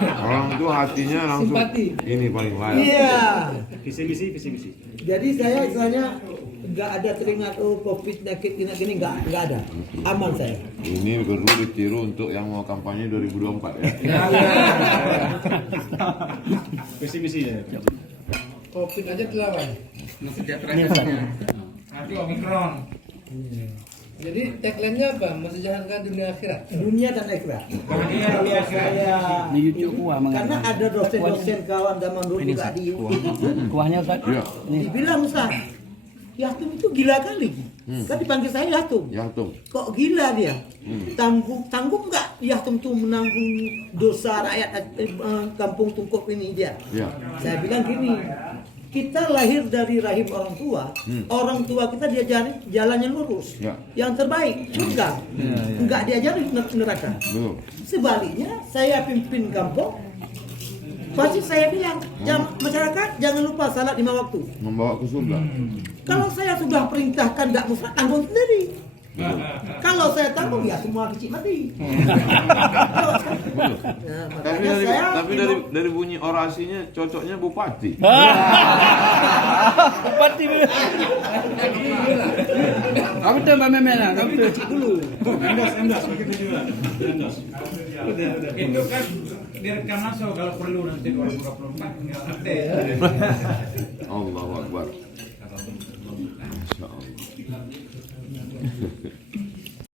Orang tua hatinya langsung Simpati. ini paling layak. Iya. Visi misi. Jadi saya istilahnya nggak ada teringat COVID penyakit gini nggak ada. Aman saya. Ini perlu ditiru untuk yang mau kampanye 2024 ya. Visi misi ya. COVID aja dilawan. Nanti Omikron. Jadi tagline-nya apa? Mensejahterakan dunia akhirat. Dunia dan akhirat. Bahagia Kalau saya Di YouTube kuah karena ada dosen-dosen kawan zaman dulu juga di kuahnya Ustaz. Iya. dibilang Ustaz, Yatum itu gila kali. Kan dipanggil saya Yatum. Ya tuh. Kok gila dia? Tanggung nggak Yatum tuh menanggung dosa rakyat kampung Tungkuk ini dia? Ya. Saya bilang gini, kita lahir dari rahim orang tua kita diajari jalannya lurus, Ya. yang terbaik surga, nggak diajari neraka. Betul. Sebaliknya saya pimpin kampung, pasti saya bilang, masyarakat jangan lupa salat 5 waktu. Membawa ke surga. Kalau saya sudah perintahkan nggak musnah, tanggung sendiri. Kalau saya tanggung ya semua kecil mati. Nah, Tapi makanya saya dari bunyi orasinya cocoknya bupati. Bupati. Kamu tuh Mbak Memena, kamu tuh dulu. Endos begitu juga. Endos. Udah. itu kan direkam langsung kalau perlu nanti 2024 tinggal update. Allahu Akbar. Masya Allah.